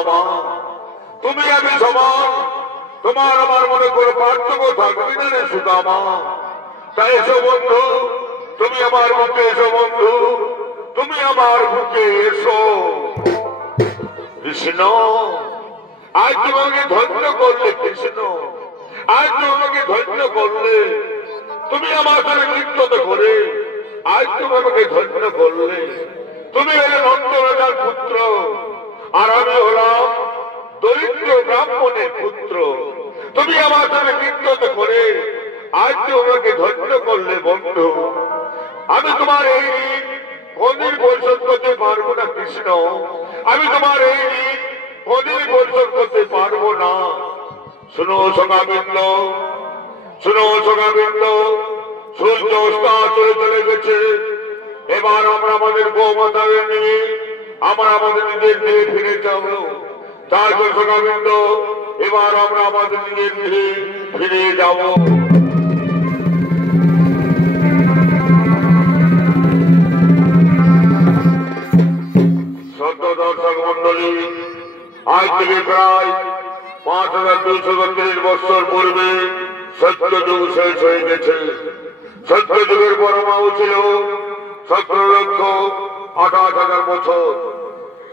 সুদামা, তুমি আমি সমান, তোমার আমার মনে করে পার্থক্য থাকবে না রে সুদামা। তাই এসো বন্ধু, তুমি আমার বুকে এসো বন্ধু, তুমি আমার বুকে এসো। কৃষ্ণ আজ তোমাকে ধন্য করলে, কৃষ্ণ আজ তোমাকে ধন্য করলে, তুমি আমার সাথে কীর্তন করে আজ তুমি আমাকে ধন্য করলে। তুমি হলে নন্দ রাজার পুত্র, আর আমি হলাম দরিদ্র ব্রাহ্মণের পুত্র। তুমি আমার সাথে কীর্তন করে আজ তুমি আমাকে ধন্য করলে বন্ধু। আমি তোমার এই ঋণ কোনদিন পরিশোধ করতে পারবো না কৃষ্ণ, আমি তোমার এই ঋণ কোনদিন পরিশোধ করতে পারবো না। শুনো সখাবৃন্দ, শুনো সখাবৃন্দ, সূর্য অস্তাচলে চলে গেছে। এবার আমরা আমাদের গোমাতাকে নিয়ে আমরা আমাদের নিজের গৃহে ফিরে যাব। তারপর সখাবৃন্দ, এবার আমরা আমাদের নিজের গৃহে ফিরে যাব। দর্শক মন্ডলী, আজ থেকে প্রায় 5230 বৎসর পূর্বে সত্যযুগ শেষ হয়ে গেছে। সত্যযুগের পরমাণু ছিল 17,28,000 বছর।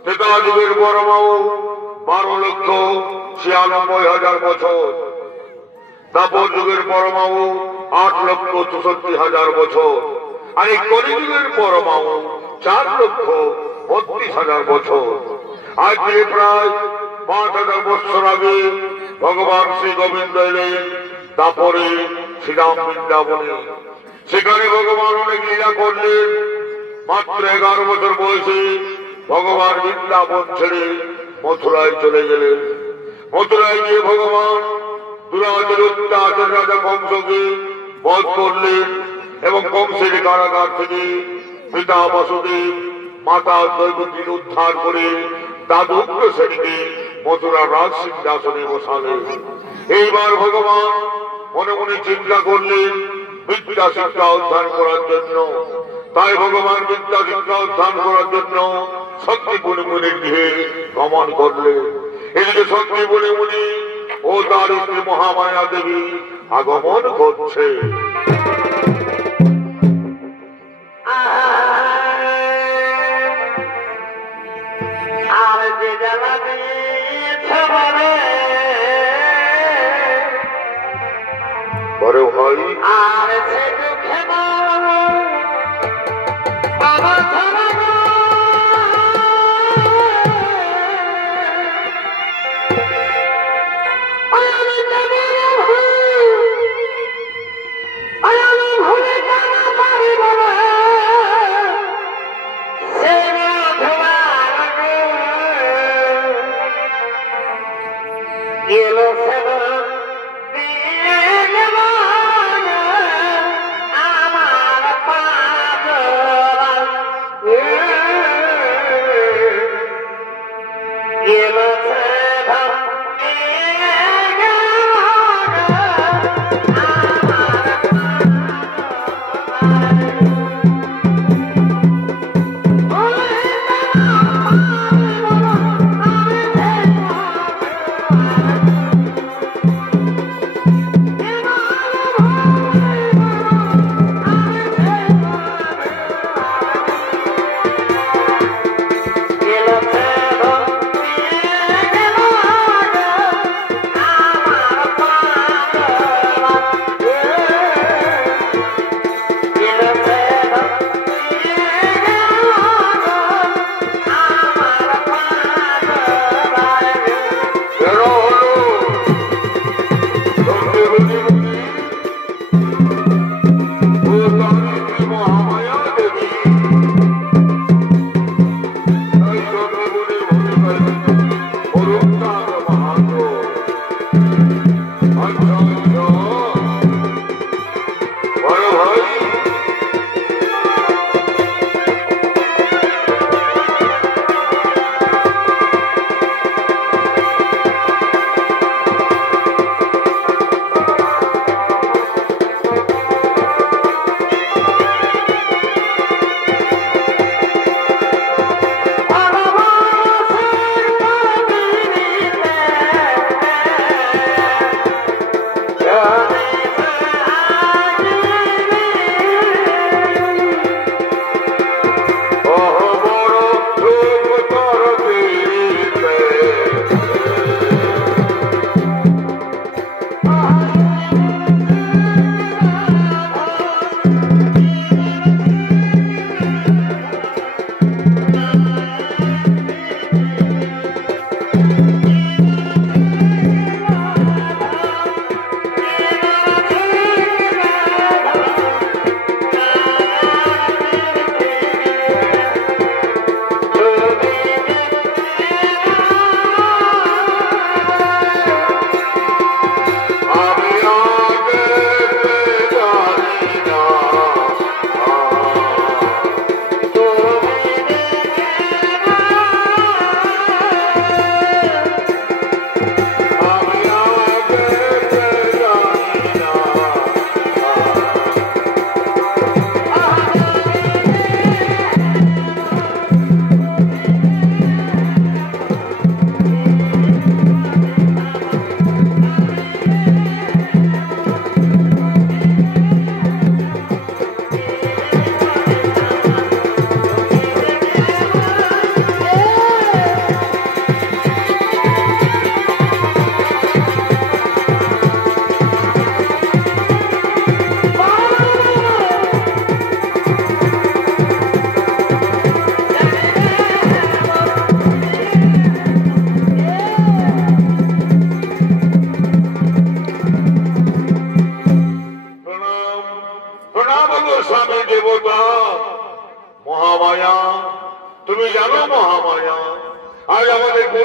ত্রেতা যুগের পরমাণু 12,96,000 বছর। দ্বাপর যুগের পরমাণু 8,64,000 বছর। আর এই কলিযুগের পরমাণু 4,32,000 বছর। আজ থেকে প্রায় 5,000 বৎসর আগে ভগবান শ্রী গোবিন্দ এলেন দাপরে শ্রীরাম বৃন্দাবনে। সেখানে ভগবান অনেক লীলা করলেন। মাত্র 11 বছর বয়সে ভগবান বৃন্দাবন ছেড়ে মথুরায় চলে গেলেন। মথুরায় গিয়ে ভগবান দুরাচার অত্যাচার রাজা কংসকে বধ করলেন এবং কংসের কারাগার থেকে পিতা বসুদেব মাতা দৈবকীর উদ্ধার করে দাদু উগ্রসেনকে মথুরা রাজ সিংহাসনে বসালেন। এইবার ভগবান মনে মনে চিন্তা করলেন বিদ্যা শিক্ষা অধ্যয়ন করার জন্য। তাই ভগবান বিদ্যা শিক্ষা অধ্যয়ন করার জন্য সন্দিপুনি মুনির গৃহে গমন করলেন। এদিকে সন্দিপুনি মুনি ও তার স্ত্রী মহামায়া দেবী আগমন করছে। বড় ভাই আর সে দুঃখে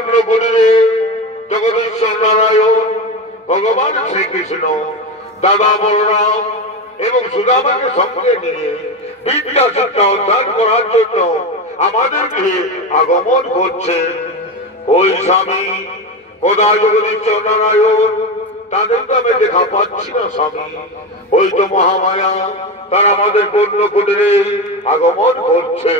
পূর্ণ করিলে জগদীশ্বর নারায়ণ ভগবান শ্রীকৃষ্ণ দাদা বলরাম এবং সুদামাকে সঙ্গে নিয়ে বিদ্যা শিক্ষা অধ্যয়ন করার জন্য আমাদের গৃহে আগমন করছে। ওই স্বামী কোথায় জগদীশ্বর নারায়ণ? তাদের তো আমি দেখা পাচ্ছি না স্বামী। ওই তো মহামায়া, তারা আমাদের পূর্ণ কুটিরে আগমন করছে।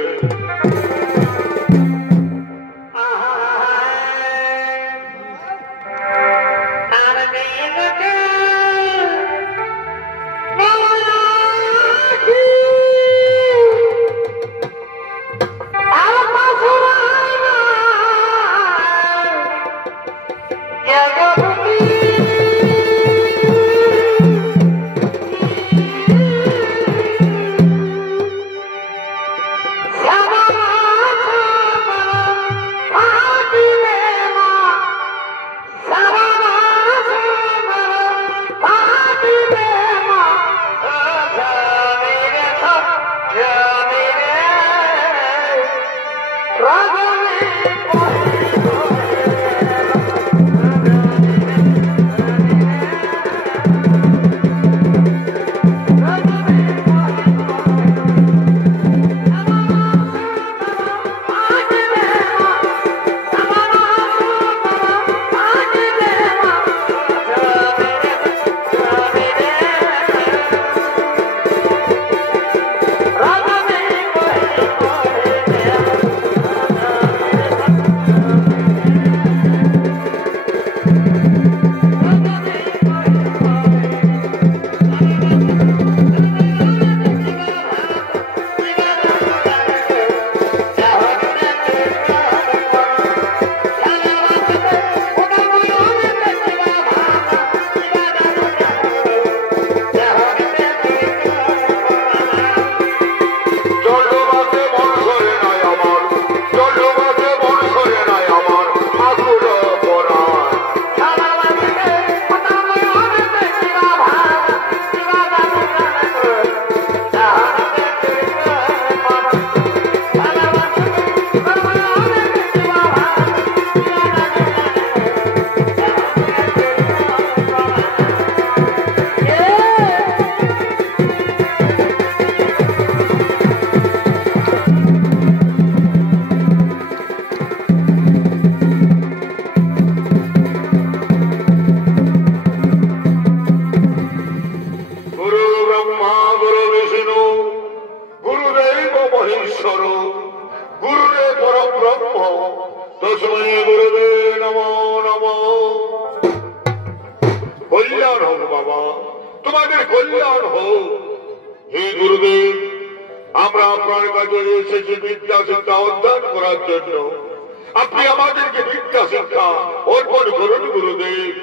আপনি আমাদেরকে বিদ্যা শিক্ষা অর্পণ করুন গুরুদেব।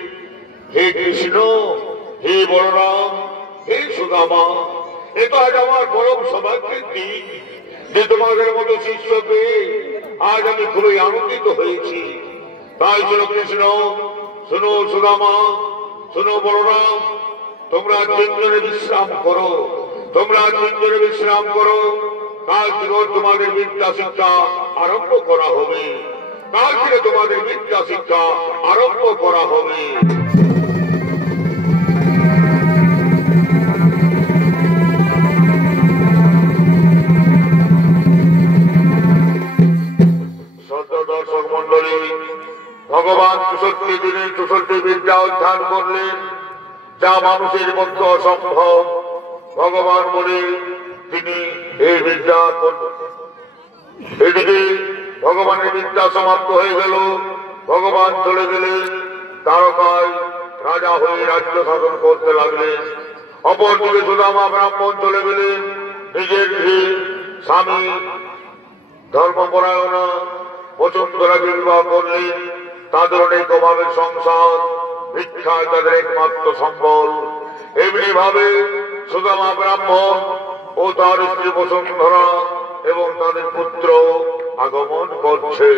হে কৃষ্ণ, হে বলরাম, হে সুদামা, এটা আজ আমার পরম সৌভাগ্যের দিন যে তোমাদের মতো শিষ্য পেয়ে আজ আমি খুবই আনন্দিত হয়েছি। তাই শোনো কৃষ্ণ, শোনো সুদামা, শোনো বলরাম, তোমরা তিনজনে বিশ্রাম করো, তোমরা তিনজনে বিশ্রাম করো। কাল থেকে তোমাদের বিদ্যা শিক্ষা আরম্ভ করা হবে, কাল থেকে তোমাদের বিদ্যা শিক্ষা আরম্ভ করা হবে। দর্শক মন্ডলী, ভগবান 64 দিনে 64 বিদ্যা অধ্যয়ন করলেন, যা মানুষের পক্ষে অসম্ভব। ভগবান বলে তিনি এই বিদ্যা করলেন। এদিকে ভগবানের বিদ্যা সমাপ্ত হয়ে গেল, ভগবান চলে গেলেন দ্বারকায়, রাজা হয়ে রাজ্য শাসন করতে লাগলেন। অপরদিকে সুদামা ব্রাহ্মণ চলে গেলেন নিজের গৃহে। স্বামী ধর্মপরায়ণা বসুন্ধরাকে বিবাহ করলেন। তাদের অনেক অভাবের সংসার, ভিক্ষায় তাদের একমাত্র সম্বল। এমনি ভাবে সুদামা ব্রাহ্মণ ও তার স্ত্রী বসুন্ধরা এবং তাদের পুত্র আগমন করছে।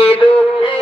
এ দুঃখে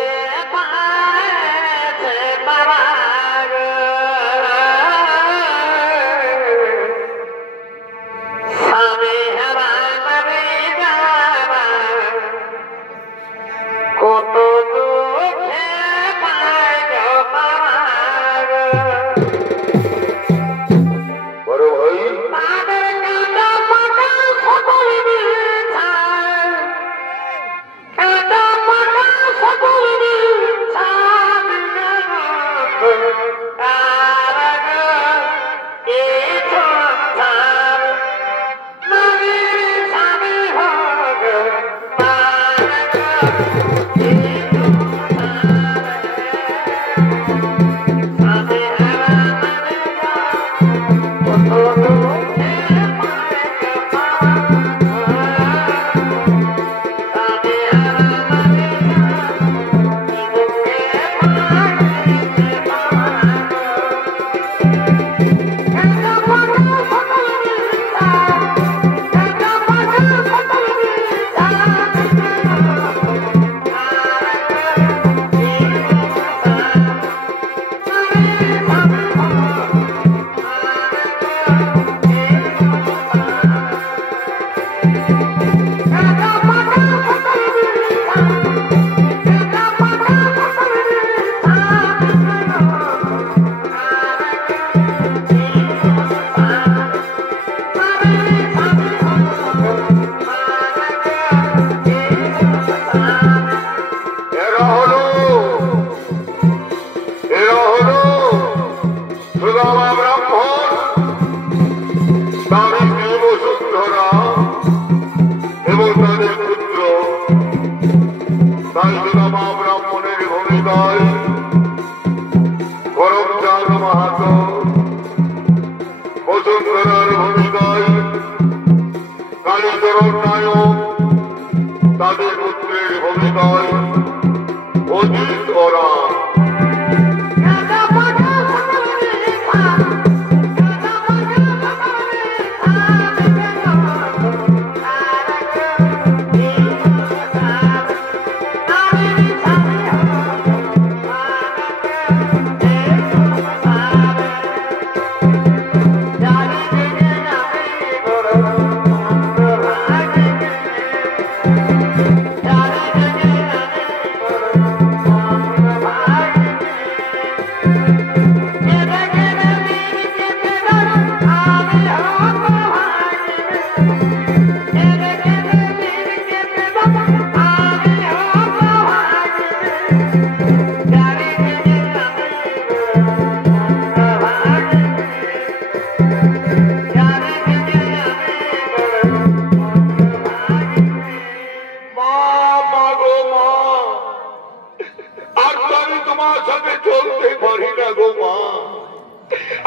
সাথে চলতে পারি না গো মা।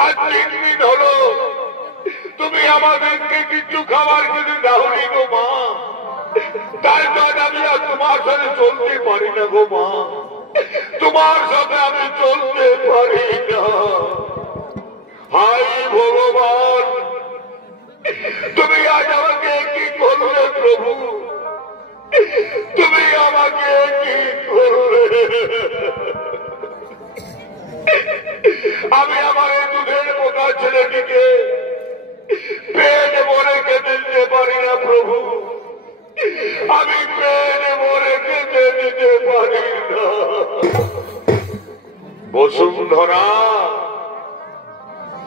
আজ 3 দিন হলো তুমি আমাদেরকে কিছু খাবার কিছু দাওনি গো মা। তাই তো আমি আর তোমার সাথে চলতে পারি না গো মা। তোমার সাথে আমি চলতে পারি না। হায় ভগবান, তুমি আজ আমাকে কি করলে প্রভু? তুমি আমাকে কি করলে? আমি আমার দুধের পোকা ছেলেটিকে পেট ভরে খেতে দিতে পারি না প্রভু। আমি পেট ভরে খেতে দিতে পারি না। বসুন্ধরা,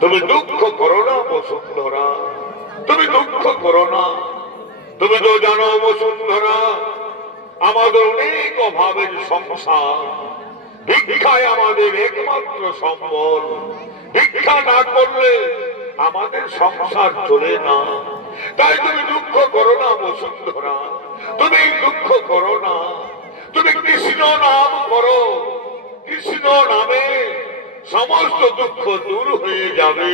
তুমি দুঃখ করো না বসুন্ধরা, তুমি দুঃখ করো না। তুমি তো জানো বসুন্ধরা, আমাদের অনেক অভাবের সংসার। ভিক্ষায় আমাদের একমাত্র সম্বল। ভিক্ষা না করলে আমাদের সংসার চলে না। তাই তুমি দুঃখ করো না বসুন্ধরা, তুমি দুঃখ করো না। তুমি কৃষ্ণ নাম করো, কৃষ্ণ নামে সমস্ত দুঃখ দূর হয়ে যাবে।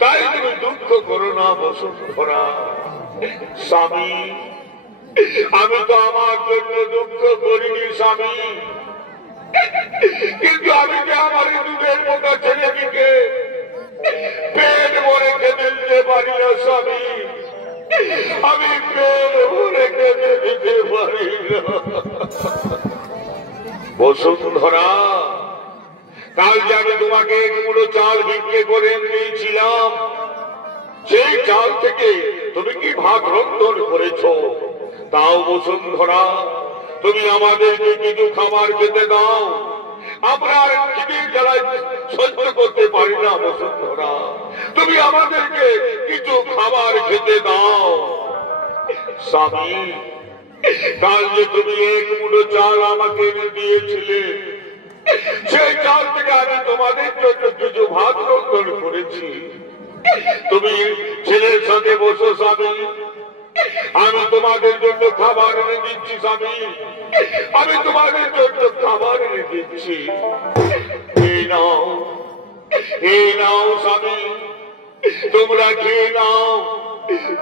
তাই তুমি দুঃখ করো না বসুন্ধরা। স্বামী, আমি তো আমার জন্য দুঃখ করিনি স্বামী, কিন্তু আমি যে আমার দুধের মতো ছেলেটিকে পেট ভরে খেতে দিতে পারি না স্বামী। আমি পেট ভরে খেতে দিতে পারি না। বসুন্ধরা, কাল যে আমি তোমাকে 1 মুঠো চাল ভিক্ষে করে দিয়েছিলাম, সেই চাল থেকে তুমি কি ভাত রন্ধন করেছ? তাও বসুন্ধরা, তুমি আমাদেরকে কিছু খাবার খেতে দাও। আমরা আর খিদের জ্বালায় সহ্য করতে পারি না বসুন্ধরা, তুমি আমাদেরকে কিছু খাবার খেতে দাও। স্বামী, কাল যে তুমি 1 মুঠো চাল আমাকে দিয়েছিলে, সেই চাল থেকে আমি তোমাদের জন্য কিছু ভাত রন্ধন করেছি। তুমি ছেলের সাথে বসো স্বামী, আমি তোমাদের জন্য খাবার এনে দিচ্ছি স্বামী, আমি তোমাদের জন্য খাবার এনে দিচ্ছি। এই নাও, এই নাও স্বামী, তোমরা খেয়ে নাও,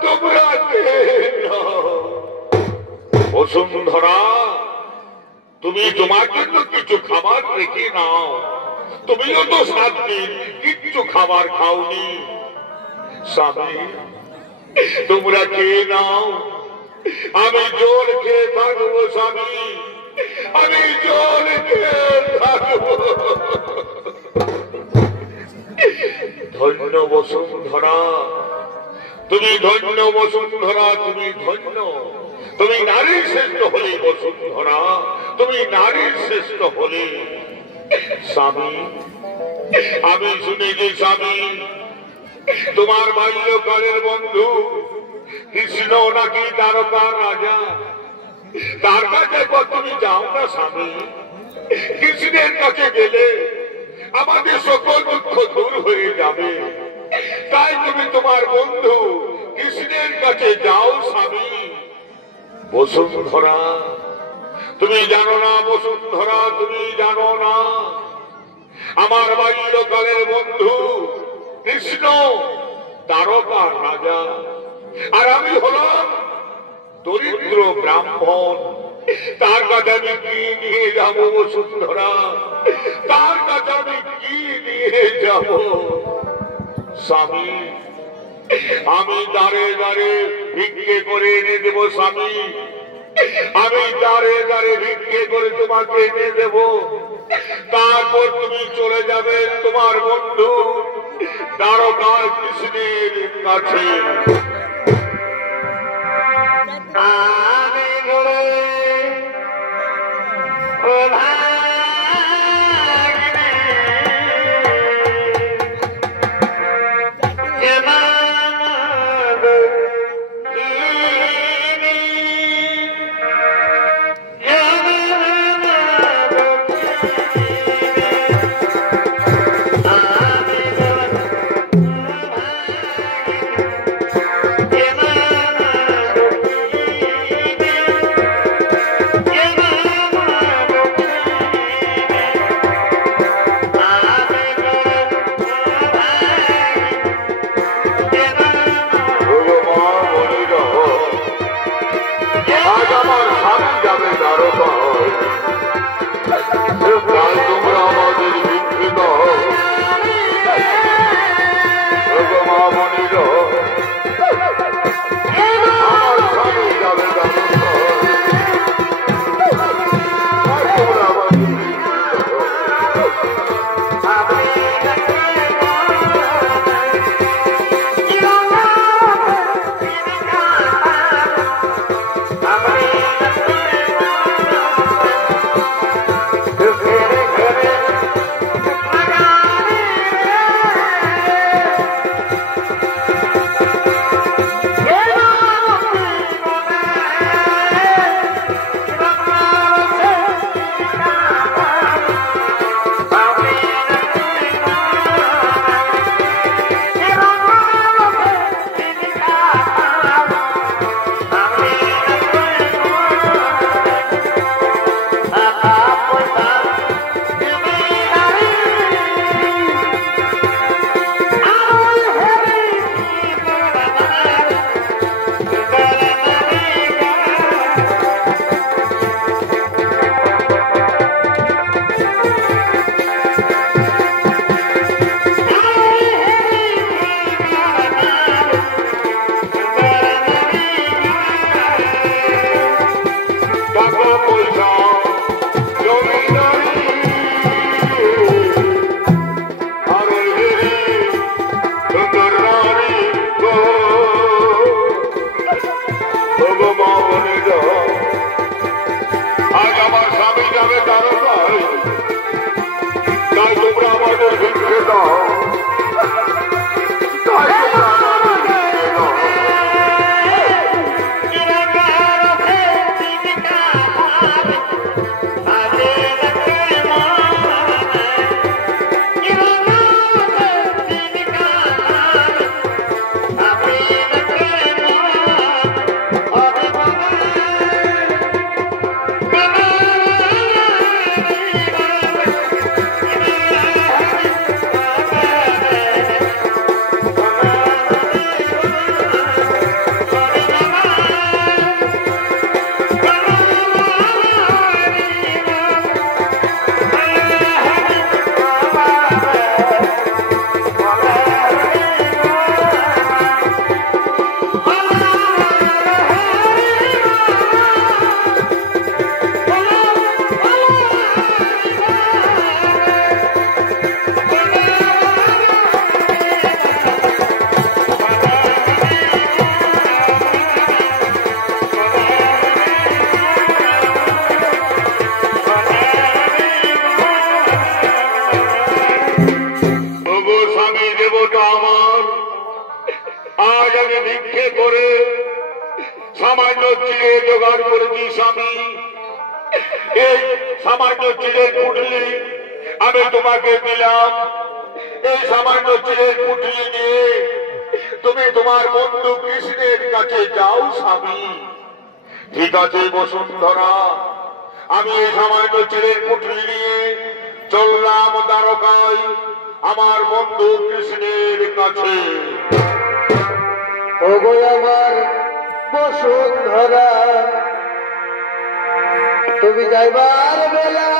তোমরা খেয়ে নাও। বসুন্ধরা, তুমি তোমার জন্য কিছু খাবার রেখে নাও। তুমিও তো 7 দিন কিচ্ছু খাবার খাওনি। স্বামী, তোমরা খেয়ে নাও, আমি জল খেয়ে থাকবো স্বামী, আমি জল খেয়ে থাকবো। ধন্য বসুন্ধরা, তুমি ধন্য বসুন্ধরা, তুমি ধন্য। তুমি নারীর শ্রেষ্ঠ হলে বসুন্ধরা, তুমি নারীর শ্রেষ্ঠ হলে। স্বামী, আমি শুনেছি স্বামী, তোমার বাল্যকালের বন্ধু কৃষ্ণ নাকি দ্বারকার রাজা। তার কাছে তুমি যাও না স্বামী। কৃষ্ণের কাছে গেলে আমাদের সকল দুঃখ দূর হয়ে যাবে। তাই তুমি তোমার বন্ধু কৃষ্ণের কাছে যাও স্বামী। বসুন্ধরা, তুমি জানো না বসুন্ধরা, তুমি জানো না, আমার বাল্যকালের বন্ধু কৃষ্ণ দ্বারকার রাজা, আর আমি হলাম দরিদ্র ব্রাহ্মণ। তার কাছে আমি কি নিয়ে যাব বসুন্ধরা? তার কাছে আমি কি নিয়ে যাব? স্বামী, আমি দাঁড়ে দাঁড়ে ভিক্ষে করে এনে দেব স্বামী, আমি দাঁড়ে দাঁড়ে ভিক্ষে করে তোমাকে এনে দেব। তারপর তুমি চলে যাবে তোমার বন্ধু দ্বারকার কৃষ্ণের কাছে। দাও তাই আমাকে দাও সামান্য চিড়ে জোগাড় করেছি স্বামী এই সামান্য চিড়ের পুটলি আমি তোমাকে দিলাম এই সামান্য চিড়ের পুটলি নিয়ে তুমি তোমার বন্ধু কৃষ্ণের কাছে যাও স্বামী ঠিক আছে বসুন্ধরা আমি এই সামান্য চিড়ের পুটলি নিয়ে চললাম দ্বারকায় আমার বন্ধু কৃষ্ণের কাছে ওগো আমার বসুন্ধরা তুমি যাইবার বেলা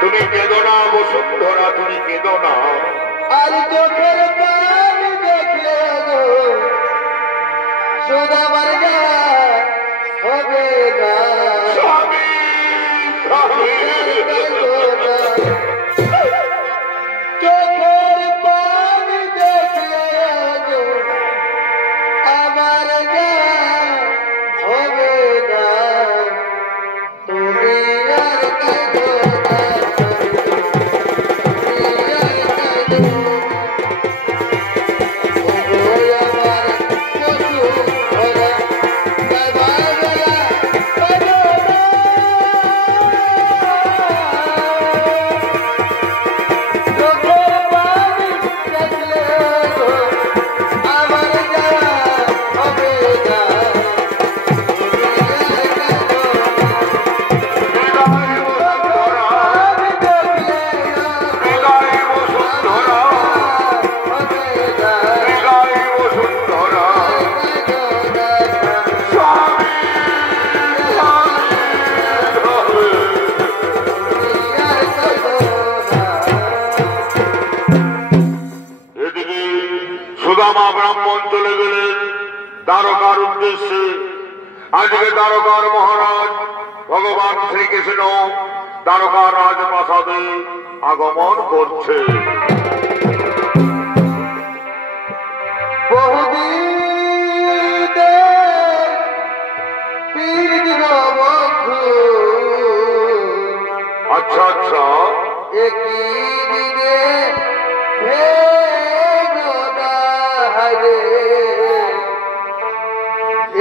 তুমি কেঁদো না বসুন্ধরা তুমি কেঁদো না আর চোখের পানি দেখলে গো সুদামার গা হবে না স্বামী স্বামী চোখের পানি দেখলে গো আমার গা হবে না তুমি আর কেঁদো না সুদামা ব্রাহ্মণ চলে গেলেন দ্বারকার উদ্দেশ্যে আজকে দ্বারকার মহারাজ ভগবান শ্রীকৃষ্ণ দ্বারকার রাজপ্রাসাদে আগমন করছে আচ্ছা আচ্ছা একই দিনে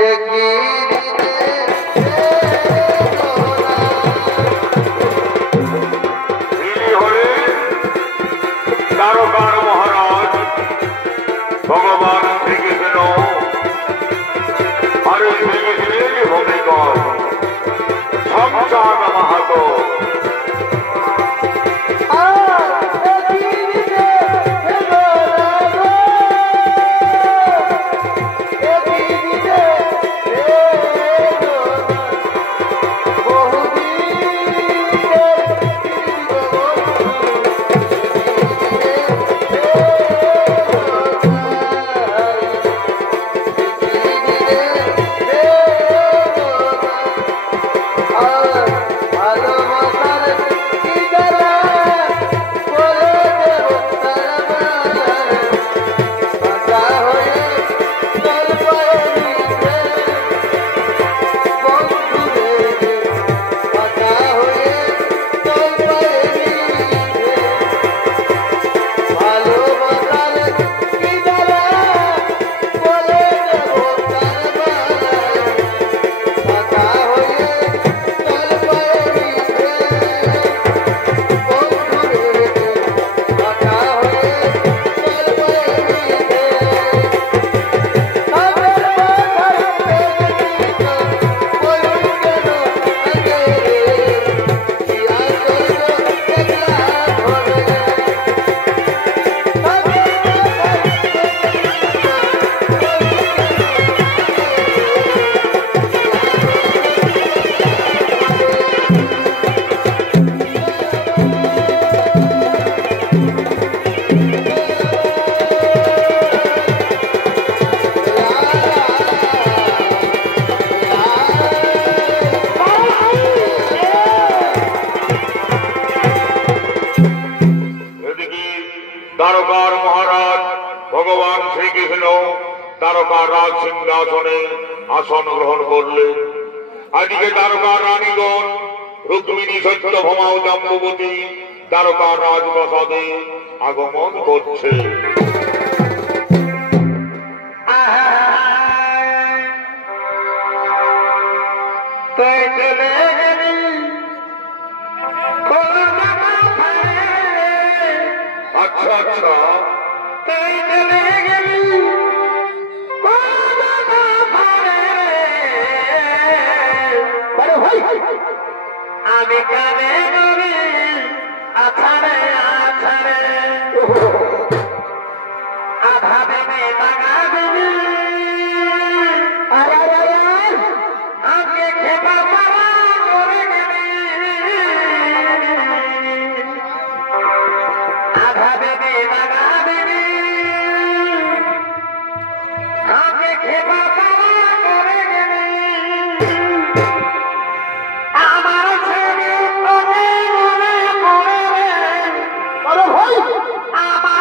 একই তিনি হলেন দ্বারকার মহারাজ ভগবান শ্রীকৃষ্ণ আর শ্রীকৃষ্ণের ভূমিকা সংসার মাহাতো একই দিনে রাজ সিংহাসনে আসন গ্রহণ করলেন। আজকে দ্বারকার রানীগণ রুক্মিণী সত্যভামা ও জাম্বুবতী দ্বারকার রাজপ্রাসাদে আগমন করছে। আচ্ছা আচ্ছা, আমি কানে বলি আছাড়ে আছাড়ে আধা দেবে বাগা দেবে আগে খেপা পাওয়া করে গেলি আধা দেবে বাগা দেবে আগে খেপা পাওয়া করে গেলি আমার ছেলে তোকে মনে পড়ে রে। আরে ভাই আমার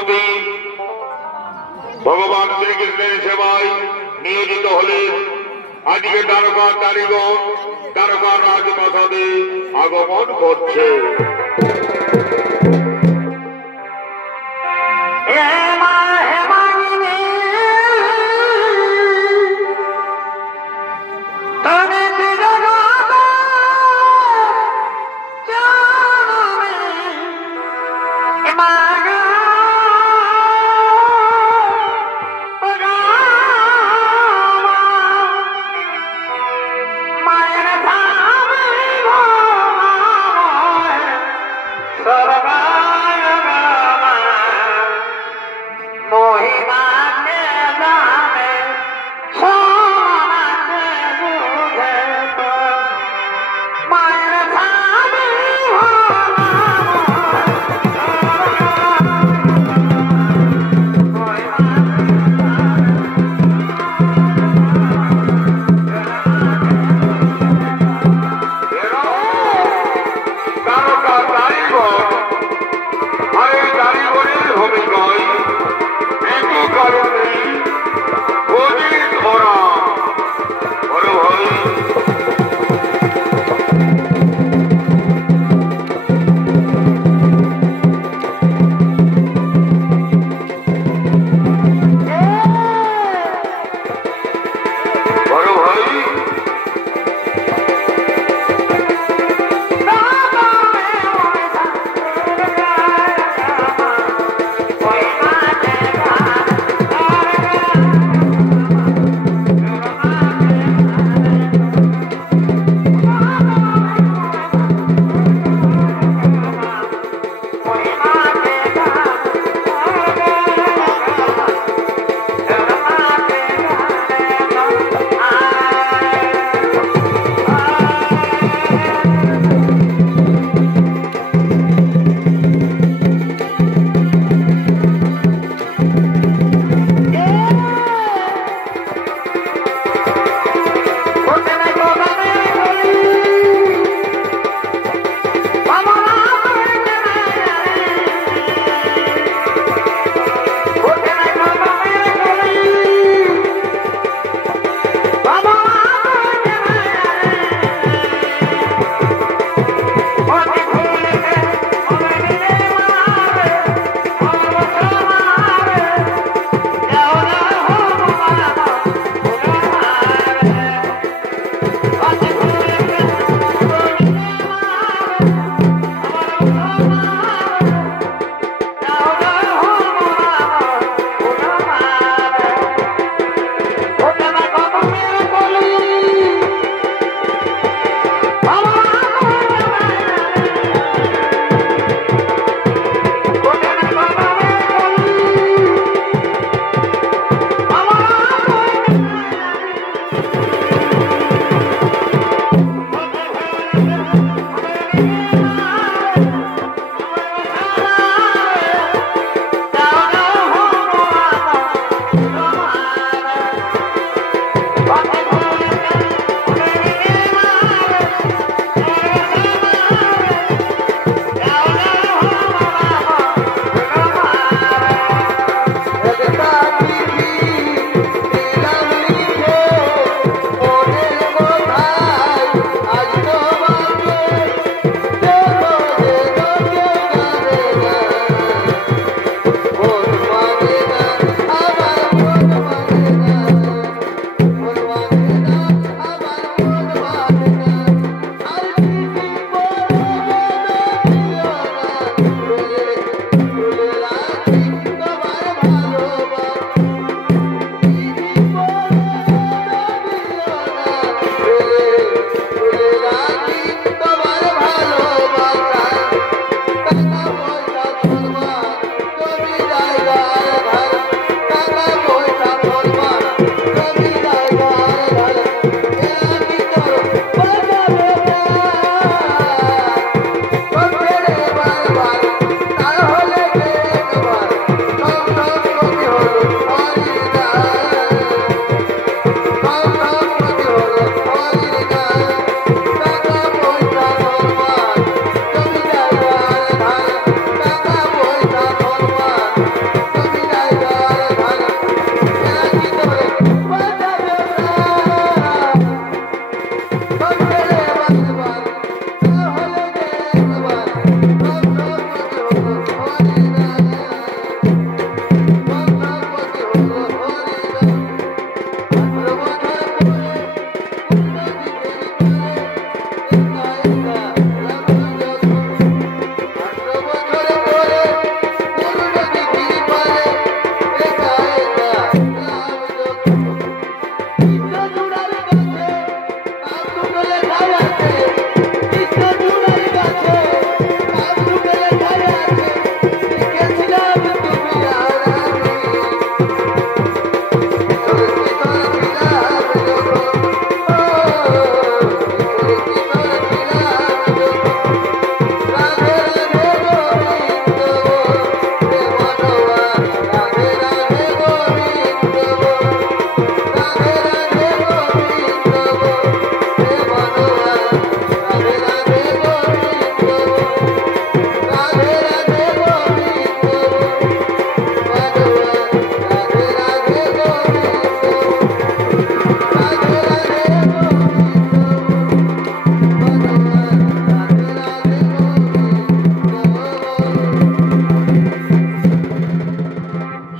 প্রতি ভগবান শ্রীকৃষ্ণের সেবায় নিয়োজিত হলেন। আজকে দ্বারকার নারীগণ দ্বারকার রাজপ্রাসাদে আগমন করছে।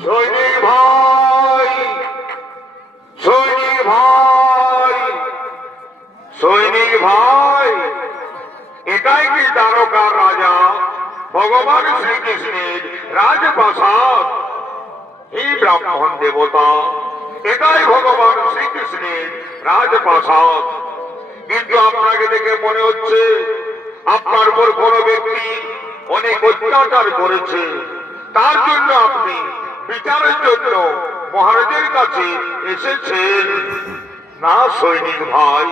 সৈনিক ভাই, সৈনিক ভাই, সৈনিক ভাই, এটাই কি দ্বারকার রাজা ভগবান শ্রীকৃষ্ণের রাজপ্রাসাদ? হে ব্রাহ্মণ দেবতা, এটাই ভগবান শ্রীকৃষ্ণের রাজপ্রাসাদ। কিন্তু আপনাকে দেখে মনে হচ্ছে আপনার উপর কোন ব্যক্তি অনেক অত্যাচার করেছে, তার জন্য আপনি বিচারের জন্য মহারাজের কাছে এসেছেন। না সৈনিক ভাই,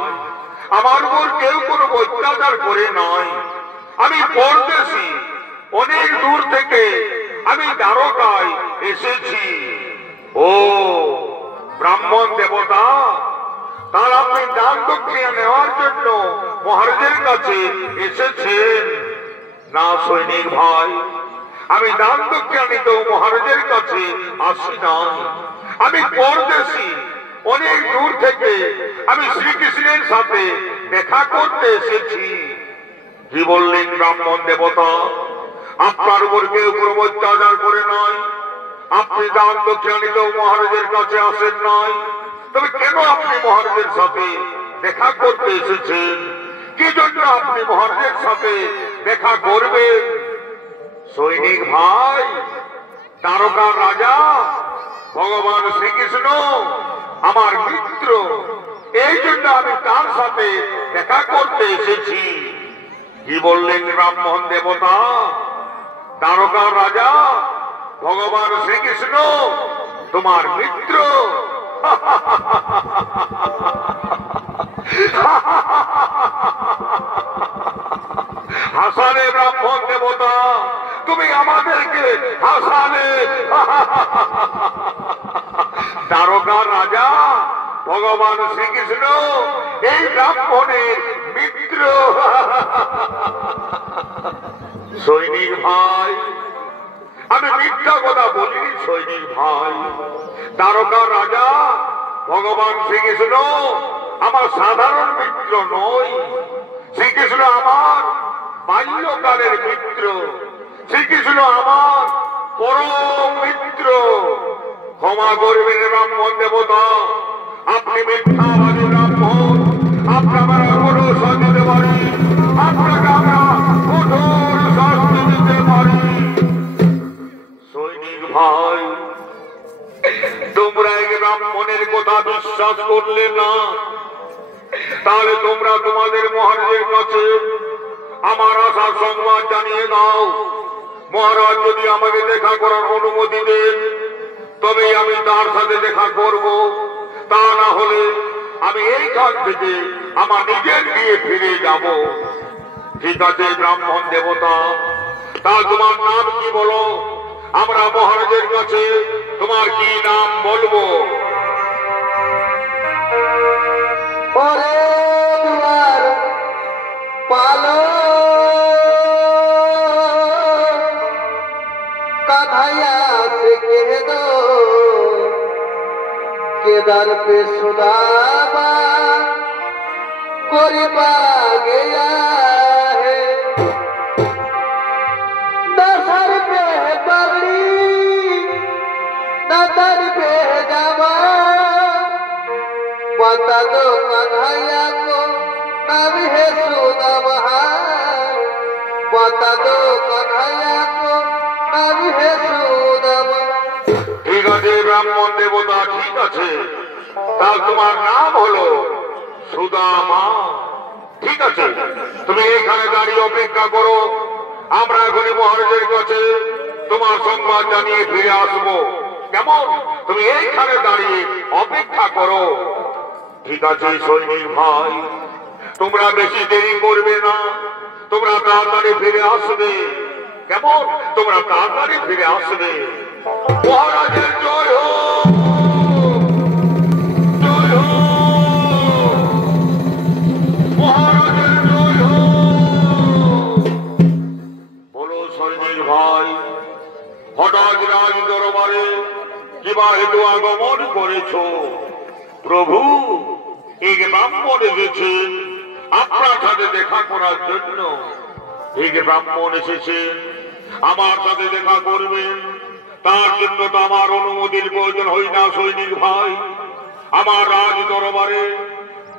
আমার উপর কেউ কোনো অত্যাচার করে নয়। আমি পরদেশী, অনেক দূর থেকে আমি দ্বারকায় এসেছি। ও ব্রাহ্মণ দেবতা, তার আপনি দান দক্ষিণা নেওয়ার জন্য মহারাজের কাছে এসেছেন। না সৈনিক ভাই, আমি দান দক্ষিণা নিতেও মহারাজের কাছে আসি নাই। আমি পরদেশী, অনেক দূর থেকে আমি শ্রীকৃষ্ণের সাথে দেখা করতে এসেছি। কি বললেন ব্রাহ্মণ দেবতা? আপনার উপর কেউ কোনো অত্যাচার করে নয়, আপনি দান দক্ষিণা নিতেও মহারাজের কাছে আসেন নাই, তবে কেন আপনি মহারাজের সাথে দেখা করতে এসেছেন? কি জন্য আপনি মহারাজের সাথে দেখা করবেন? সৈনিক ভাই, দ্বারকার রাজা ভগবান শ্রীকৃষ্ণ আমার মিত্র, এই জন্য আমি তার সাথে দেখা করতে এসেছি। কি বললেন ব্রাহ্মণ দেবতা? দ্বারকার রাজা ভগবান শ্রীকৃষ্ণ তোমার মিত্র? হাসালে ব্রাহ্মণ দেবতা, তুমি আমাদেরকে হাসালে। দ্বারকার রাজা ভগবান শ্রীকৃষ্ণ এই ব্রাহ্মণের মিত্র। সৈনিক ভাই, আমি মিথ্যা কথা বলিনি সৈনিক ভাই। দ্বারকার রাজা ভগবান শ্রীকৃষ্ণ আমার সাধারণ মিত্র নয়। শ্রীকৃষ্ণ আমার বাল্যকালের মিত্র, শ্রীকৃষ্ণ আমার পরম মিত্র। ক্ষমা করবেন ব্রাহ্মণ দেবতা, আপনি মিথ্যাবাদী ব্রাহ্মণ। আপনাকে আমরা কঠোর শাস্তি দিতে পারি, আপনাকে আমরা কঠোর শাস্তি দিতে পারি। সৈনিক ভাই, তোমরা এই ব্রাহ্মণের কথা বিশ্বাস করলে না, তাহলে তোমরা তোমাদের মহারাজের কাছে আমার আশার সংবাদ জানিয়ে দাও। মহারাজ যদি আমাকে দেখা করার অনুমতি দেন, তবে আমি তার সাথে দেখা করব। তা না হলে আমি এইখান থেকে আমার নিজের দিয়ে ফিরে যাব। ঠিক আছে ব্রাহ্মণ দেবতা, তা তোমার নাম কি বলো? আমরা মহারাজের কাছে তোমার কি নাম বলবো? पालो कन्हैया से कह दो के दर पे सुदामा कोरिबा गया है। दसर पे पगड़ी नदर पे जामा, बता दो कन्हैया को नाम है सुदामा, बता दो कन्हैया को नाम है सुदामा। ঠিক আছে ব্রাহ্মণ দেবতা, ঠিক আছে, তা তোমার নাম হলো সুদামা। ঠিক আছে, তুমি এখানে দাঁড়িয়ে অপেক্ষা করো, আমরা এখনই মহারাজের কাছে তোমার সংবাদ জানিয়ে ফিরে আসবো। কেমন? তুমি এইখানে দাঁড়িয়ে অপেক্ষা করো। ঠিক আছে সৈনিক ভাই, তোমরা বেশি দেরি করবে না, তোমরা তাড়াতাড়ি ফিরে আসবে। কেমন? তোমরা তাড়াতাড়ি ফিরে আসবে। মহারাজের জয় হোক, জয় হোক, মহারাজের জয় হোক। বলো সৈনিক ভাই, হঠাৎ রাজ দরবারে কিবা হেতু আগমন করেছ? প্রভু, এই ব্রাহ্মণ এসেছে আপনার সাথে দেখা করার জন্য। এই ব্রাহ্মণ এসেছে আমার সাথে দেখা করবেন, তার জন্য তো আমার অনুমতির প্রয়োজন হয় না সৈনিক ভাই। আমার রাজ দরবারে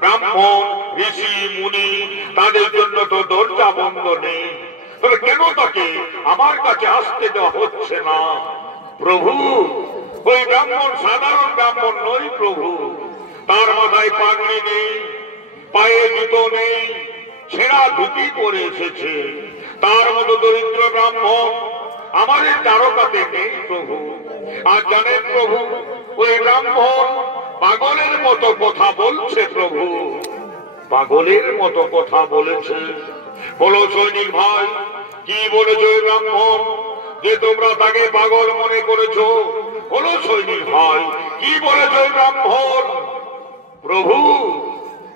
ব্রাহ্মণ ঋষি মুনি তাদের জন্য তো দরজা বন্ধ নেই, তবে কেন তাকে আমার কাছে আসতে দেওয়া হচ্ছে না? প্রভু, ওই ব্রাহ্মণ সাধারণ ব্রাহ্মণ নয় প্রভু, তার মাথায় পাগড়ি নেই, পায়ে জুতো নেই, ছেঁড়া ধুতি পরে এসেছে। তার মতো দরিদ্র ব্রাহ্মণ আমাদের দ্বারকাতে নেই প্রভু। আর জানেন প্রভু, ওই ব্রাহ্মণ পাগলের মতো কথা বলছে প্রভু, পাগলের মতো কথা বলেছে। বলো সৈনিক ভাই, কি বলেছ ওই ব্রাহ্মণ যে তোমরা তাকে পাগল মনে করেছো? বলো সৈনিক ভাই, কি বলেছ ওই ব্রাহ্মণ? প্রভু,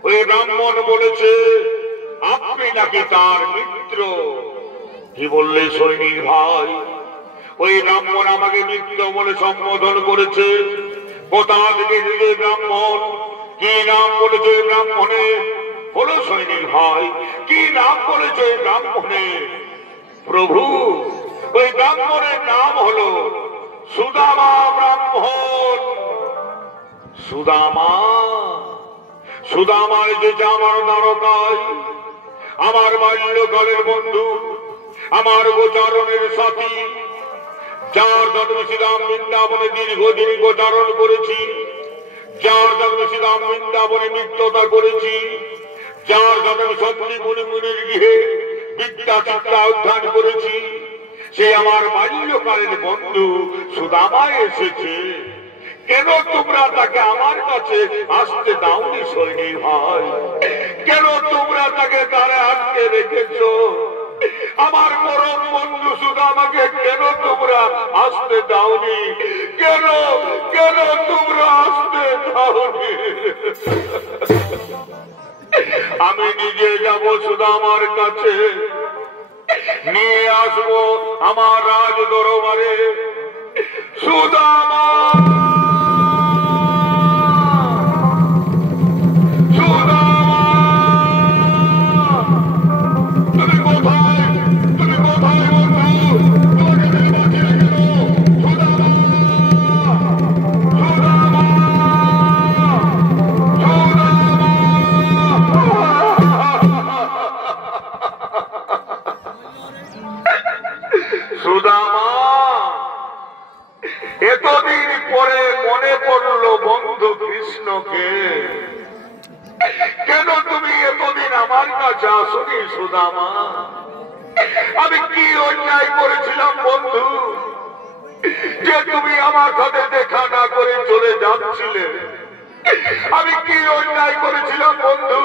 ওই ব্রাহ্মণ বলেছে আপনি নাকি তার মিত্র। কি বললে সৈনিক ভাই? ওই ব্রাহ্মণ আমাকে মিত্র বলে সম্বোধন করেছে। কোথা থেকে দিলে ব্রাহ্মণ? কি নাম বলেছে ওই ব্রাহ্মণে? বলো সৈনিক ভাই, কি নাম বলেছে ওই ব্রাহ্মণে? প্রভু, ওই ব্রাহ্মণের নাম হলো সুদামা ব্রাহ্মণ। সুদামা? সুদামার যে আমার দ্বারকায় আমার বাল্যকালের বন্ধু, আমার গোচারণের সাথী, যার জন্মে শ্রীরাম বৃন্দাবনে দীর্ঘদিন গোচারণ করেছি, যার জন্মে শ্রীরাম বৃন্দাবনে নিত্যতা করেছি, যার জন্মে সত্যি মুনি মুনির গৃহে বিদ্যা শিক্ষা অধ্যয়ন করেছি, সে আমার বাল্যকালের বন্ধু সুদামা এসেছে। কেন তোমরা তাকে আমার কাছে আসতে দাওনি সৈনিক ভাই? কেন তোমরা তাকে দ্বারে আটকে রেখেছ? আমার পরম বন্ধু সুদামাকে কেন তোমরা আসতে দাওনি? কেন কেন তোমরা আসতে দাওনি? আমি নিজে যাব সুদামার কাছে, নিয়ে আসবো আমার রাজ দরবারে। সুদামা, এতদিন পরে মনে পড়লো বন্ধু কৃষ্ণকে। কেন তুমি এতদিন আমার কাছে আসনি সুদামা? আমি কি অন্যায় করেছিলাম বন্ধু যে তুমি আমার সাথে দেখা না করে চলে যাচ্ছিলে? আমি কি অন্যায় করেছিলাম বন্ধু?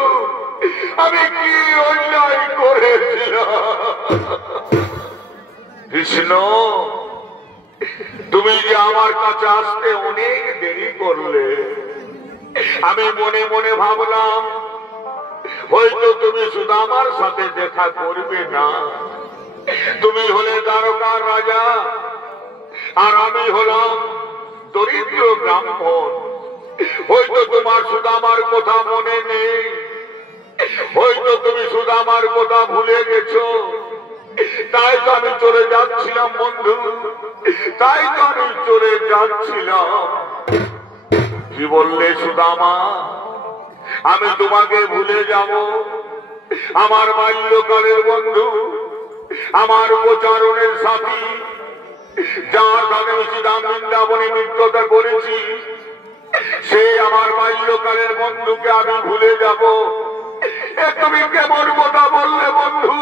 আমি কি অন্যায় করেছিলাম? কৃষ্ণ, তুমি যে আমার কাছে আসতে অনেক দেরি করলে। আমি মনে মনে ভাবলাম হয়তো তুমি সুদামার সাথে দেখা করবে না। তুমি হলে দ্বারকার রাজা, আর আমি হলাম দরিদ্র ব্রাহ্মণ। হয়তো তোমার সুদামার কথা মনে নেই, হয়তো তুমি সুদামার কথা ভুলে গেছো। তাই তো আমি চলে যাচ্ছিলাম বন্ধু, তাই তো আমি চলে যাচ্ছিলাম। কি বললে সুদামা? আমি তোমাকে ভুলে যাব? আমার বাল্যকালের বন্ধু, আমার গোচারণের সাথী, যার সাথে শ্রীরাম বৃন্দাবনে নিত্যতা করেছি, সে আমার বাল্যকালের বন্ধুকে আমি ভুলে যাব? তুমি কেমন কথা বললে বন্ধু?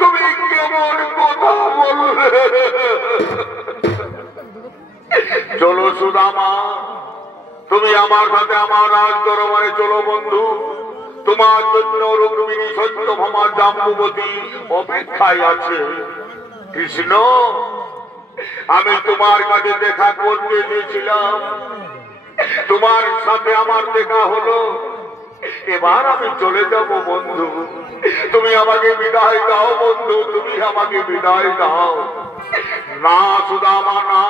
তুমি কেমন কথা বললে? চলো সুদামা, তুমি আমার সাথে আমার রাজ দরবারে চলো বন্ধু। তোমার জন্য রুক্মিণী সত্যভামা জাম্বুবতী অপেক্ষায় আছে। কৃষ্ণ, আমি তোমার কাছে দেখা করতে চেয়েছিলাম, তোমার সাথে আমার দেখা হলো। এবার আমি চলে যাব বন্ধু, তুমি আমাকে বিদায় দাও বন্ধু, তুমি আমাকে বিদায় দাও। না সুদামা, না,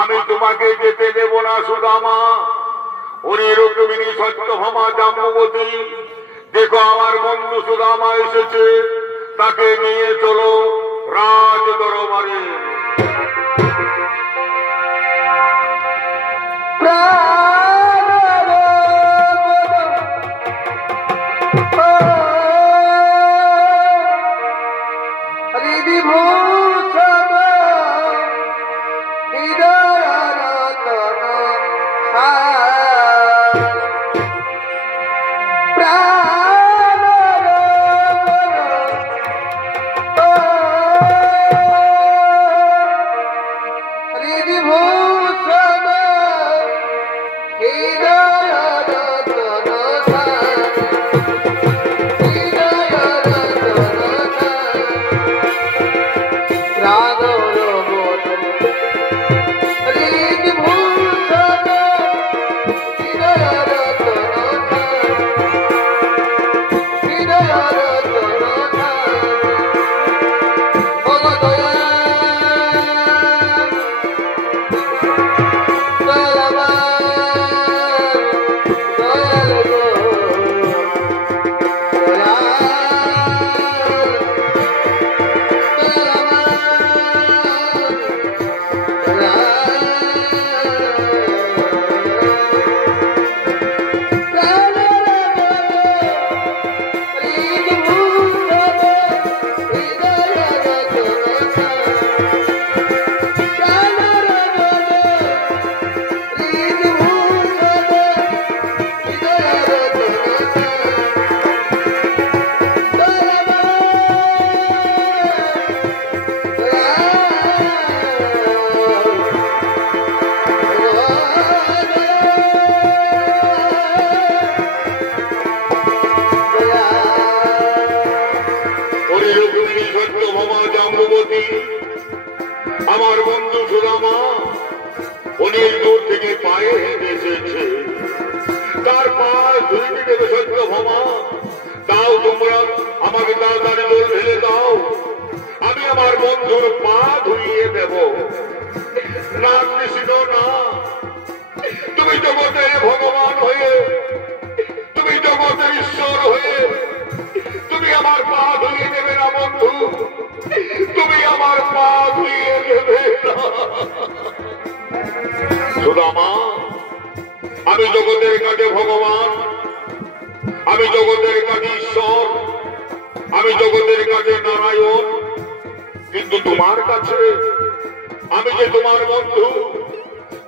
আমি তোমাকে যেতে দেব না সুদামা। উনি রুক্মিণী সত্যভামা জাম্বুবতী, দেখো আমার বন্ধু সুদামা এসেছে, তাকে নিয়ে চলো রাজ দরবারে। বিভূষণ হৃদয় রতন হৃদয় রতন রাগর বধূ বিভূষণ হৃদয় রতন হৃদয় রতন আমার বন্ধু সুদামা অনেক দূর থেকে পায়ে হেঁটে এসেছে, তার পা ধুইতে দেবে সত্যভামা। তাও তোমরা আমাকে তাড়াতাড়ি জল ঢেলে দাও, আমি আমার বন্ধুর পা ধুইয়ে দেব। না কৃষ্ণ না, তুমি জগতের ভগবান হয়ে, তুমি জগতের ঈশ্বর হয়ে তুমি আমার পা ধুইয়ে দেবে না বন্ধু, তুমি আমার পা ধুইয়ে দেবে না। সুদামা, আমি জগতের কাছে ভগবান, আমি জগতের কাছে ঈশ্বর, আমি জগতের কাছে নারায়ণ, কিন্তু তোমার কাছে আমি যে তোমার বন্ধু,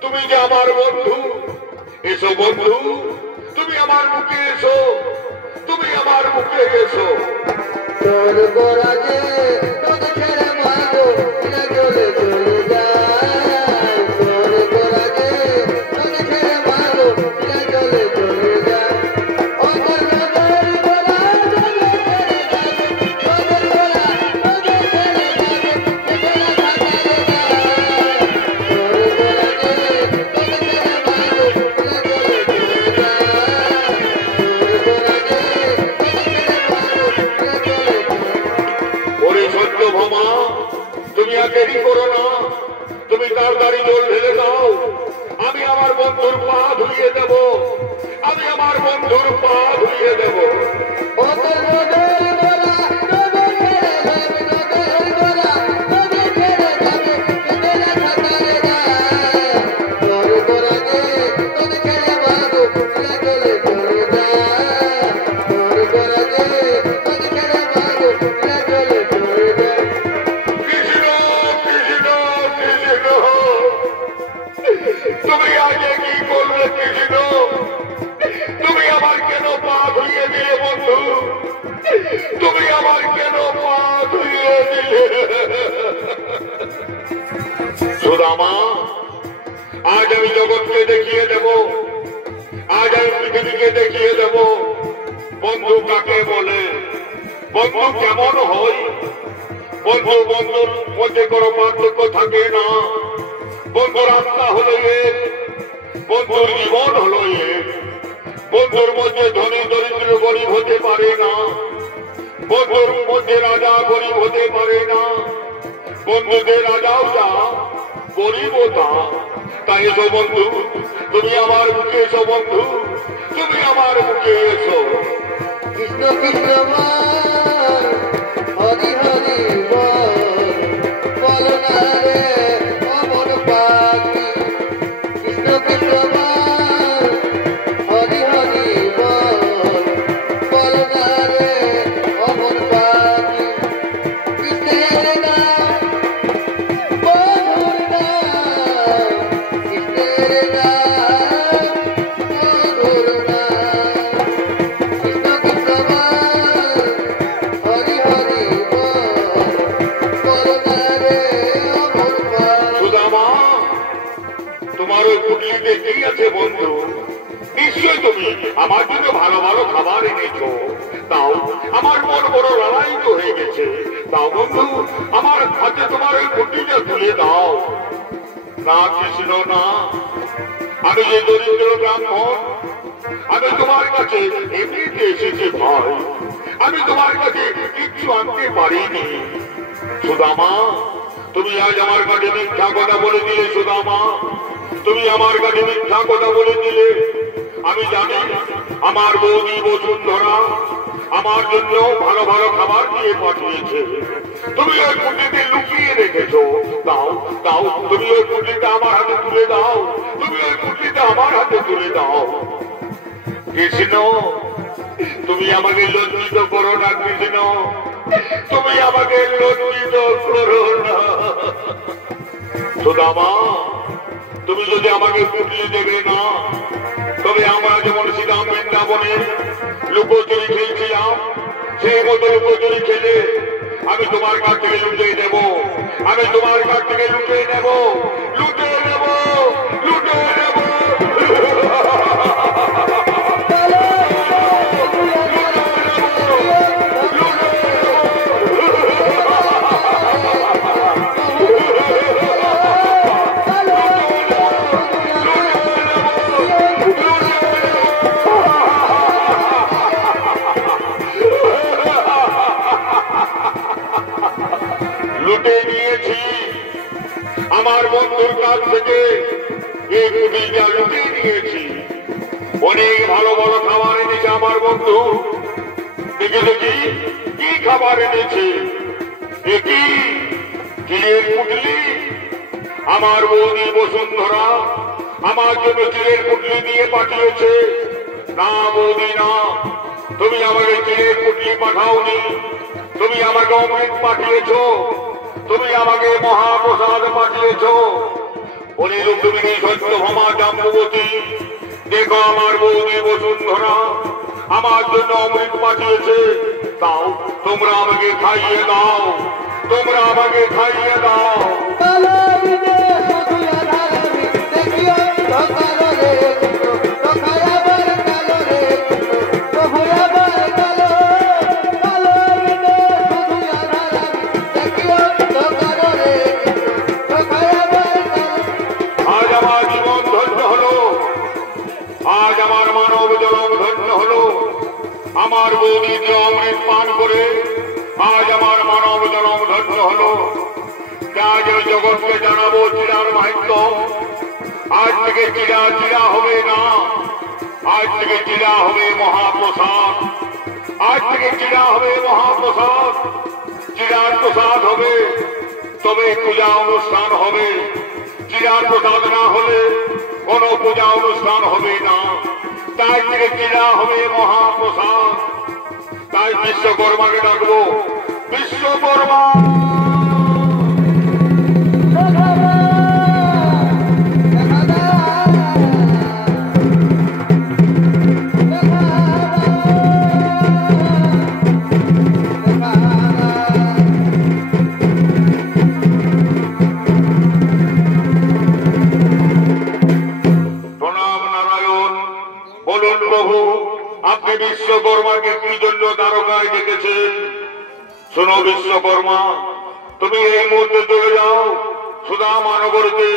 তুমি যে আমার বন্ধু। এসো বন্ধু, তুমি আমার মুখে এসো, তুমি আমার মুখে এসো। তোর গোরাজে তোকে ছেড়ে মাগো না চলে চলে যায়, তোর গোরাজে তোকে ছেড়ে মাগো না চলে চলে যায়। ও গোরা গোরা তোকে ছেড়ে যাবে, ও গোরা তোকে ছেড়ে যাবে, গোরা থাকারে যায়। তোর গোরাজে তোকে ছেড়ে মাগো না চলে চলে যায়, তোর গোরাজে তোকে ছেড়ে মাগো না চলে ওরে সত্যভামা, তুমি আর দেরি করো না, তুমি তাড়াতাড়ি জল ঢেলে দাও, আমি আমার বন্ধুর পা ধুইয়ে দেব, আমি আমার বন্ধুর পা ধুইয়ে দেব। তুমি আগে কি করবে কৃষ্ণ? তুমি আমার কেন পা ধুইয়ে দিলে বন্ধু? তুমি আমার কেন পা ধুইয়ে দিলে? সুদামা, আজ আমি জগৎকে দেখিয়ে দেব, আজ আমি পৃথিবীকে দেখিয়ে দেব বন্ধু কাকে বলে, বন্ধু কেমন হয়। বন্ধু বন্ধুর মধ্যে কোনো পার্থক্য থাকে না, বন্ধুর আত্মা হলো এক, বন্ধুর জীবন হলো এক। বন্ধুর মধ্যে ধনী দরিদ্র গরিব হতে পারে না, বন্ধুর মধ্যে রাজা গরিব হতে পারে না, বন্ধুদের রাজাও যা গরিবও তা। তাই এসো বন্ধু, তুমি আমার মুখে এসো বন্ধু, তুমি আমার মুখে এসো। কৃষ্ণ কৃষ্ণ হরি হরি বল না রে অমর পাখি, কৃষ্ণ কৃষ্ণ হরি হরি বল না রে অমর পাখি, কৃষ্ণের নাম বন্ধুর নাম, কৃষ্ণের নাম বন্ধুর নাম, কৃষ্ণ কৃষ্ণ হরি হরি বল। তোমার ওই পুটলিতে কি আছে বন্ধু? নিশ্চয় তুমি আমার জন্য ভালো ভালো খাবার এনেছো। তাও আমার মন বড় লড়াইত হয়ে গেছে। তাও বন্ধু আমার হাতে তোমার ওই পুটলিটা তুলে দাও। না কৃষ্ণ না, আমি যে দরিদ্র ব্রাহ্মণ, আমি তোমার কাছে এমনিতে এসেছি ভাই। আমি তোমার কাছে কিচ্ছু আনতে পারিনি। সুদামা, তুমি আজ আমার কাছে মিথ্যা কথা বলে দিলে। সুদামা, তুমি আমার কাছে মিথ্যা কথা বলে দিলে। আমি জানি আমার বৌদি বসুন্ধরা আমার জন্য ভালো ভালো খাবার দিয়ে পাঠিয়েছে। তুমি ওই পুটলিতে লুকিয়ে রেখেছো। দাও দাও, তুমি ওই পুটলিটা আমার হাতে তুলে দাও। তুমি ওই পুটলিটা আমার হাতে তুলে দাও। কৃষ্ণ, তুমি আমাকে লজ্জিত করো না। কৃষ্ণ, তুমি আমাকে লজ্জিত করো না। সুদামা, তুমি যদি আমাকে পুটলি দেবে না, তবে আমরা যেমন শ্রীরাম বৃন্দাবনে লুকোচুরি খেলছিলাম, সেই মতো লুকোচুরি খেলে আমি তোমার কাছ থেকে লুটিয়ে দেব। আমি তোমার কাছ থেকে লুটিয়ে নেব, লুটিয়ে নেব, লুটিয়ে নেব। লুটে নিয়েছি আমার বন্ধুর কাছ থেকে। এই পুটলিটা লুটে নিয়েছি। অনেক ভালো ভালো খাবার এনেছে আমার বন্ধু। দেখে দেখি কি খাবার এনেছে। একই চিড়ের পুটলি। আমার বৌদি বসুন্ধরা আমার জন্য চিড়ের পুটলি দিয়ে পাঠিয়েছে। না বৌদি না, তুমি আমাকে চিড়ের পুটলি পাঠাওনি। তুমি আমাকে অমৃত পাঠিয়েছ। তুমি আমাকে মহাপ্রসাদ পাঠিয়েছ। উনি রুক্মিণী সত্যভামা জাম্বুবতী, দেখো আমার বৌদি বসুন্ধরা আমার জন্য অমৃত পাঠিয়েছে। তাও তোমরা আমাকে খাইয়ে দাও, তোমরা আমাকে খাইয়ে দাও। আমার বৌদি যে অমৃত পান করে আজ আমার মানব জনম ধন্য হলো। আজ জগৎকে জানাবো চিরার মাহাত্ম্য। আজ থেকে চিরা চিরা হবে না, আজ থেকে চিরা হবে মহাপ্রসাদ। আজ থেকে চিরা হবে মহাপ্রসাদ। চিরার প্রসাদ হবে তবে পূজা অনুষ্ঠান হবে। চিরার প্রসাদ না হলে কোন পূজা অনুষ্ঠান হবে না। তাই থেকে চিরা হবে মহাপ্রসাদ। তাই বিশ্বকর্মাকে ডাকবো। বিশ্বকর্মা, আপনি বিশ্বকর্মাকে কি জন্য দ্বারকায় ডেকেছেন? শোনো বিশ্বকর্মা, তুমি এই মুহূর্তে চলে যাও সুদামা নগরীতে।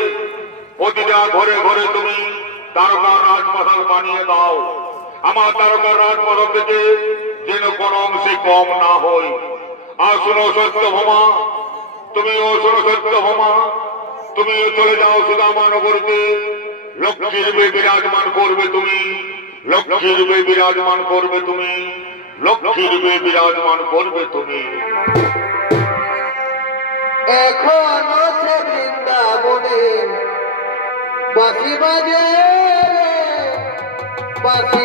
প্রতিটা ঘরে ঘরে তুমি দ্বারকা রাজপ্রাসাদ বানিয়ে দাও। আমার দ্বারকা রাজপ্রাসাদ থেকে যেন কোন অংশে কম না হয়। আর শোনো সত্যভামা, তুমিও শোনো সত্যভামা, তুমিও চলে যাও সুদামা নগরীতে। লক্ষ্মী রূপে বিরাজমান করবে তুমি, লক্ষ্মী রূপে বিরাজমান করবে তুমি, লক্ষ্মী রূপে বিরাজমান করবে তুমি। এখনো সে বৃন্দাবনে বাঁশি বাজে, বাঁশি